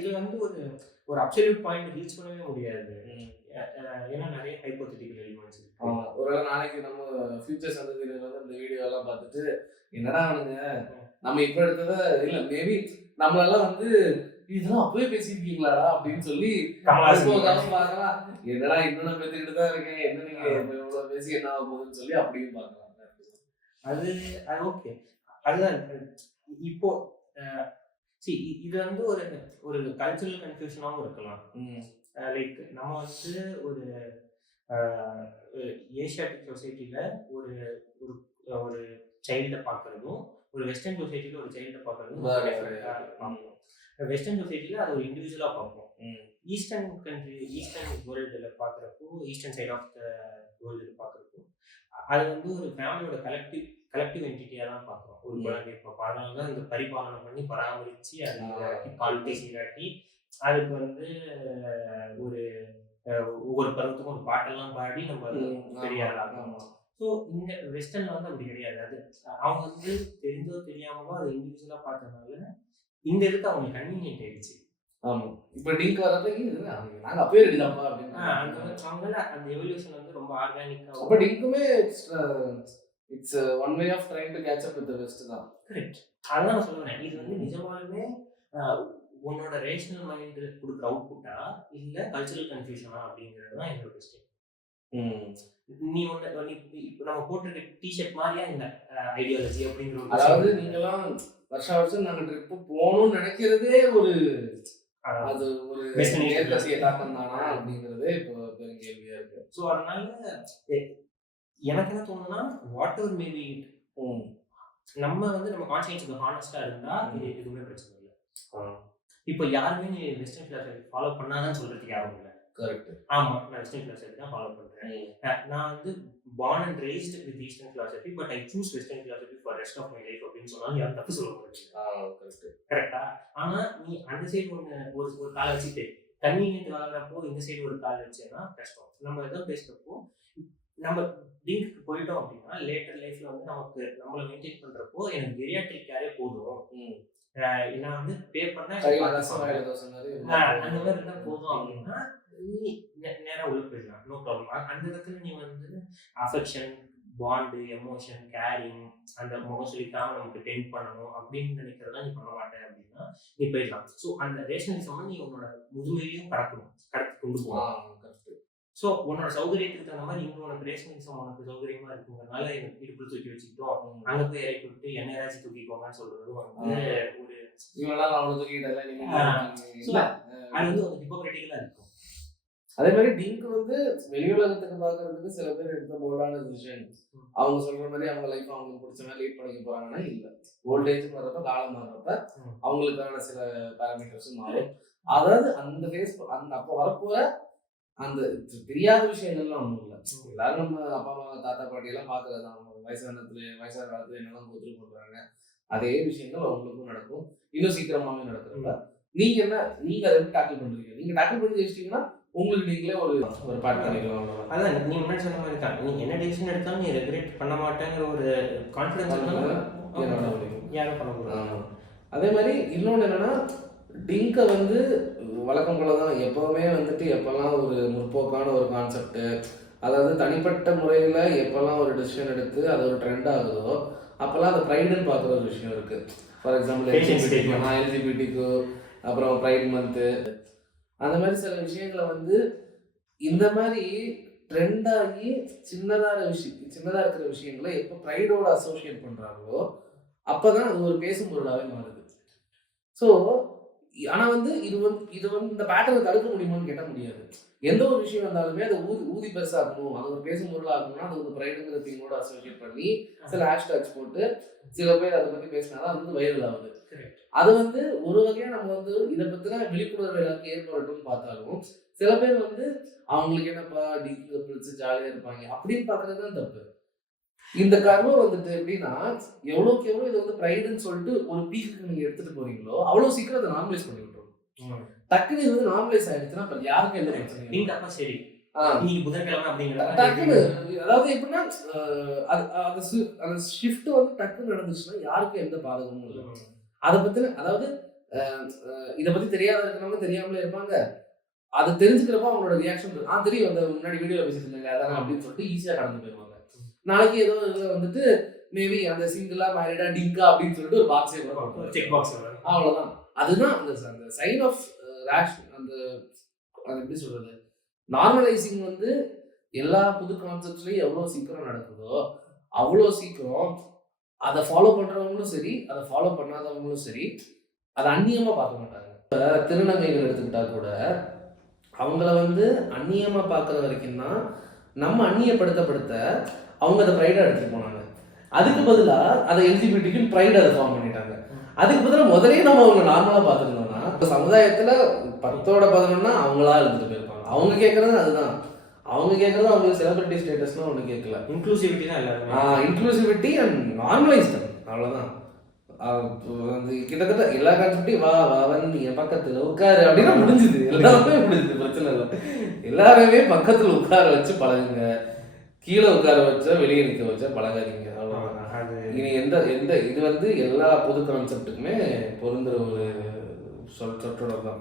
இது வந்து ஒரு அப்சல்யூட் பாயிண்ட் ரீச் பண்ணவே முடியாது, ஏன்னா நிறைய ஹைப்போதெட்டிக்கல் எலிமெண்ட்ஸ் இருக்கு. ஒருவேளை நாளைக்கு நம்ம ஃபியூச்சர் சந்ததியினர் வந்து இந்த வீடியோலாம் பார்த்துட்டு என்னடா அவனுங்க நம்ம இப்போ எடுத்ததை இல்லை மேபி நம்மளெல்லாம் வந்து இதெல்லாம் அப்பவே பேசியிருக்கீங்களாடா அப்படின்னு சொல்லி பார்க்கலாம். என்னடா இன்னும் நான் பேசிக்கிட்டு தான் இருக்கேன், என்ன நீங்க இவ்வளவு பேசி என்ன ஆக போகுதுன்னு சொல்லி அப்படியும் பார்க்கலாம். அது ஓகே. அதுதான் இப்போ இது வந்து ஒரு கல்ச்சுரல் கன்ஃபியூஷனாகவும் இருக்கலாம். லைக் நம்ம வந்து ஒரு ஏஷியாட்டிக் சொசைட்டியில் ஒரு ஒரு சைல்டை பார்க்குறதும் ஒரு வெஸ்டர்ன் சொசைட்டியில் ஒரு சைல்டை பார்க்குறதும் பார்ப்போம். வெஸ்டர்ன் சொசைட்டியில் அது ஒரு இண்டிவிஜுவலாக பார்ப்போம். ஈஸ்டர்ன் வேர்ல்டில் பார்க்குறப்போ, ஈஸ்டர்ன் சைட் ஆஃப் த வேர்ல்டில் பார்க்குறப்போ அது வந்து ஒரு ஃபேமிலியோட கலெக்டிவ் என்டிட்டியாக தான் பார்க்குறோம். ஒரு குழந்தைய பார்ப்போம். அதனால தான் இந்த பரிபாலனை பண்ணி பராமரித்து அது பால் சீராட்டி அதுக்கு வந்து ஒவ்வொரு பருவத்துக்கும் ஒரு பாட்டெல்லாம் பாடி நம்ம பெரிய ஆளாகணும். ஸோ இங்கே வெஸ்டர்னில் வந்து அப்படி கிடையாது. அது அவங்க வந்து தெரிஞ்சோ தெரியாமலோ அதை இண்டிவிஜுவலாக பார்த்ததுனால இந்த இதுக்கு அவங்க கன்வீனியன்ட் ஆயிடுச்சு. ஆமாம், இப்போ டிங்க் வரப்ப நாங்கள் அப்பயே ரெடி தான்ப்பா அப்படின்னு அவங்கள அந்த எவல்யூஷன் வந்து ரொம்ப ஆர்கானிக்காக. அப்போ டிங்குமே it's one way of trying to catch up with the west தான். கரெக்ட். அதான் நான் சொல்லுவேன், இது வந்து நிஜமாலுமே உன்னோட ரேஷனல் மைண்ட் கொடுக்குற அவுட்புட்டா இல்லை கல்ச்சரல் கன்ஃபியூஷனா அப்படிங்கிறது தான் என்னோட கொஸ்டின். நீ ஒன்று இப்போ நம்ம போட்டிருக்க டிஷர்ட் மாதிரியா இந்த ஐடியாலஜி அப்படிங்கிற ஒரு, அதாவது நீங்களாம் வருஷம் நாங்கள் ட்ரிப்பு போகணும்னு நினைக்கிறதே ஒரு அது ஒரு மேற்கத்திய தாக்கம் தானா அப்படிங்கிறதே இப்போ பெரும் கேள்வியா இருக்கு. ஸோ அதனால எனக்கு என்ன தோணுன்னா, வாட் எவர் மேபி நம்ம வந்து நம்ம கான்சியன்ஸுக்கு ஹானஸ்டா இருந்தா இது எதுவுமே பிரச்சனை இல்லை. இப்போ யாருமே நீ வெஸ்டர்ன் ஃபிலாசபி ஃபாலோ பண்ணாதான் சொல்றதுக்கு யாரும் இல்லை. கரெக்ட். ஆமா, நான் வெஸ்டர்ன் ஃபிலாசபி தான் ஃபாலோ பண்றேன். நான் வந்து born and raised with Eastern philosophy, but I choose Western philosophy for rest of my life அப்படின்னு சொன்னாலும் யாரும் தப்பு சொல்ல முடியாது. கரெக்டா? ஆனா நீ அந்த சைடு ஒரு காலை வச்சுட்டு கன்வீனியன்ட் வாங்குறப்போ இந்த சைடு ஒரு கால் வச்சேன்னா கஷ்டம். நம்ம ஏதோ பேசுறப்போ நம்ம லிங்க்கு போயிட்டோம் அப்படின்னா லேட்டர் லைஃப்ல வந்து நமக்கு நம்மளை மெயின்டைன் பண்றப்போ எனக்கு ஜெரியாட்ரிக் கேரே போதும், நான் வந்து பே பண்ண அந்த மாதிரி இருந்தால் போதும் அப்படின்னா நீ நேராக உள்ள போயிடலாம், நோ ப்ராப்ளம். அந்த இடத்துல நீ வந்து அஃபெக்ஷன், பாண்டு, எமோஷன், கேரிங், அந்த முகம் சொல்லிக்காம நமக்கு டென்ட் பண்ணணும் அப்படின்னு நினைக்கிறதா நீ பண்ண மாட்டேன் அப்படின்னா நீ போயிடலாம். ஸோ அந்த ரேஷனலிசம் நீ உன்னோட முதுமையிலையும் கடத்தி கொண்டு போகலாம். ஸோ உன்னோட சௌகரியத்துக்கு தகுந்த மாதிரி இங்கே உனக்கு ரேஷனலிசம் உனக்கு சௌகரியமா இருக்குங்கிறதுனால எனக்கு இடுப்புல தூக்கி வச்சுக்கிட்டோம், அங்கே போய் இறக்கி விட்டு என்ன ஏதாச்சும் தூக்கிக்கோங்கன்னு சொல்றதும் வந்து ஒரு அது வந்து ஒரு ஹிப்போக்ரிட்டிக்கலா இருக்கும். அதே மாதிரி டிங்க் வந்து வெளி உலகத்துக்கு பார்க்கறதுக்கு சில பேர் எடுத்த போல்டான டிசிஷன், அவங்க சொல்ற மாதிரி அவங்க லைஃப் அவங்களுக்கு பிடிச்ச மாதிரி லீட் பண்ணிக்க போறாங்கன்னா இல்லை, ஓல்டேஜ் வர்றப்ப காலம் மாறுறப்ப அவங்களுக்கான சில பேராமீட்டர்ஸும் மாறும். அதாவது அந்த ஃபேஸ் அந்த அப்போ வரப்போற அந்த தெரியாத விஷயங்கள்லாம் ஒன்றும் இல்லை. எல்லாரும் நம்ம அப்பா அம்மா தாத்தா பாட்டியெல்லாம் பார்க்கறது தான். அவங்க வயசான காலத்துல என்னெல்லாம் கோத்ரூ பண்றாங்க, அதே விஷயங்கள் அவங்களுக்கும் நடக்கும், இன்னும் சீக்கிரமாவே நடக்கிறப்ப நீங்க அதை எப்படி டேக்கிள் பண்றீங்க? நீங்க டேக்கிள் பண்ணி வச்சிட்டீங்கன்னா உங்களுக்கு நீங்களே ஒரு பார்ட் பண்ணிக்கலாம். அதான் நீ முன்னாடி சொன்ன மாதிரி தான், நீ என்ன டிசிஷன் எடுத்தாலும் நீ ரெகுலேட் பண்ண மாட்டேங்கிற ஒரு கான்ஃபிடன்ஸ் யாரும் பண்ண முடியாது. அதே மாதிரி இன்னொன்று என்னன்னா, டிங்கை வந்து வழக்கம் போல தான் எப்போவுமே வந்துட்டு எப்போல்லாம் ஒரு முற்போக்கான ஒரு கான்செப்ட், அதாவது தனிப்பட்ட முறையில் எப்போல்லாம் ஒரு டிசிஷன் எடுத்து அது ஒரு ட்ரெண்ட் ஆகுதோ அப்போல்லாம் அந்த ப்ரைடுன்னு பார்க்குற ஒரு விஷயம் இருக்குது. ஃபார் எக்ஸாம்பிள் எல்ஜிபிடிக்கு அப்புறம் ப்ரைட் மந்த்து, அந்த மாதிரி சில விஷயங்களை வந்து இந்த மாதிரி ட்ரெண்ட் ஆகி சின்னதாக இருக்கிற விஷயங்களை எப்போ ப்ரைடோட அசோசியேட் பண்ணுறாங்களோ அப்போ தான் அது ஒரு பேசும் பொருளாகவே மாறுது. ஸோ ஆனால் வந்து இது வந்து இந்த பேட்டர்னை தடுக்க முடியுமான்னு கேட்டால் முடியாது. எந்த ஒரு விஷயம் வந்தாலுமே அதை ஊதி பெருசாகணும், அது ஒரு பேசும் பொருளாகணும்னா அது ஒரு ப்ரைடுங்கிற திங்கோட அசோசியேட் பண்ணி சில ஹேஷ்டாக்ஸ் போட்டு சில பேர் அதை பற்றி பேசினாதான் அது வந்து வைரல் ஆகுது. அது வந்து ஒரு வகையாக நம்ம வந்து இதை பற்றின விழிப்புணர்வு எல்லாருக்கும் ஏற்படட்டும்னு பார்த்தாலும் சில பேர் வந்து அவங்களுக்கு என்னப்பா டிங்கு பிடிச்சி ஜாலியாக இருப்பாங்க அப்படின்னு பார்க்கறது தான் தப்பு. இந்த கர்வம் வந்துட்டு எப்படின்னா, எவ்வளோக்கு எவ்வளோ இது வந்து ப்ரைடுன்னு சொல்லிட்டு ஒரு பீக்கு நீங்கள் எடுத்துகிட்டு போறீங்களோ அவ்வளோ சீக்கிரம் அதை நார்மலைஸ் பண்ணி விட்டுரும். டக்குனு இது வந்து நார்மலைஸ் ஆயிடுச்சுன்னா இப்போ யாருக்கும் எந்த பிரச்சனை சரி புதன்கிழமை அப்படிங்கிற டக்குனு, அதாவது எப்படின்னா அந்த ஷிஃப்ட் வந்து டக்குன்னு நடந்துச்சுன்னா யாருக்கும் எந்த பாதகமும் இல்லை. அதை பத்தின, அதாவது இதை பத்தி தெரியாத இருக்கிறவங்க தெரியாமலே இருப்பாங்க, அதை தெரிஞ்சுக்கிறப்ப அவங்களோட ரியாக்ஷன் தெரியும், அந்த முன்னாடி வீடியோ பேசிட்டு அதான் அப்படின்னு சொல்லிட்டு ஈஸியா கடந்து போயிருவாங்க. நாளைக்கு ஏதோ இதுல வந்துட்டு மேபி அந்த சிங்கிளா மேரிடா டிங்கா அப்படின்னு சொல்லிட்டு ஒரு பாக்ஸே கூட செக் பாக்ஸ் அவ்வளவுதான். அதுதான் அந்த சைன் ஆஃப் ரேஷ். அந்த அது எப்படி சொல்றது, நார்மலைசிங் வந்து எல்லா புது கான்செப்ட்ஸ்லயும் எவ்வளவு சீக்கிரம் நடக்குதோ அவ்வளோ சீக்கிரம் அதை ஃபாலோ பண்றவங்களும் சரி அதை ஃபாலோ பண்ணாதவங்களும் சரி அதை அந்நியமா பார்க்க மாட்டாங்க. திருநங்கைகள் எடுத்துக்கிட்டா கூட அவங்கள வந்து அந்நியமா பார்க்குற வரைக்கும் தான் நம்ம அந்நியப்படுத்த அவங்க அதை ப்ரைடா எடுத்துட்டு போனாங்க. அதுக்கு பதிலாக அதை எல்ஜிபிடிக்கு ப்ரைட் அதை ஃபார்ம் பண்ணிட்டாங்க. அதுக்கு பதிலாக முதலே நம்ம அவங்க நார்மலா பார்த்துருந்தோம்னா சமுதாயத்துல 10/11 அவங்களா எடுத்துட்டு போயிருப்பாங்க. அவங்க கேட்கறது அதுதான், அவங்க கேட்கறது அவங்களுக்கு செலிபிரிட்டி ஸ்டேட்டஸ்லாம் ஒன்று கேட்கல, இன்க்ளூசிவிட்டி தான் எல்லாருமே. இன்க்ளூசிவிட்டி அண்ட் நார்மலைஸ்டு, அவ்வளோதான். அது கிட்டத்தட்ட எல்லா கான்செப்டையும் வா வந்து என் பக்கத்தில் உட்காரு அப்படின்னா முடிஞ்சுது, எல்லாருமே முடிஞ்சுது, பிரச்சனை இல்லை. எல்லாருமே பக்கத்தில் உட்கார வச்சு பழகுங்க. கீழே உட்கார வச்சா வெளியே நிற்க வச்சா பழகாதீங்க. அவ்வளோதான். அது இனி எந்த எந்த இது வந்து எல்லா பொது கான்செப்ட்டுக்குமே பொருந்துற ஒரு சொற்றொடர் தான்.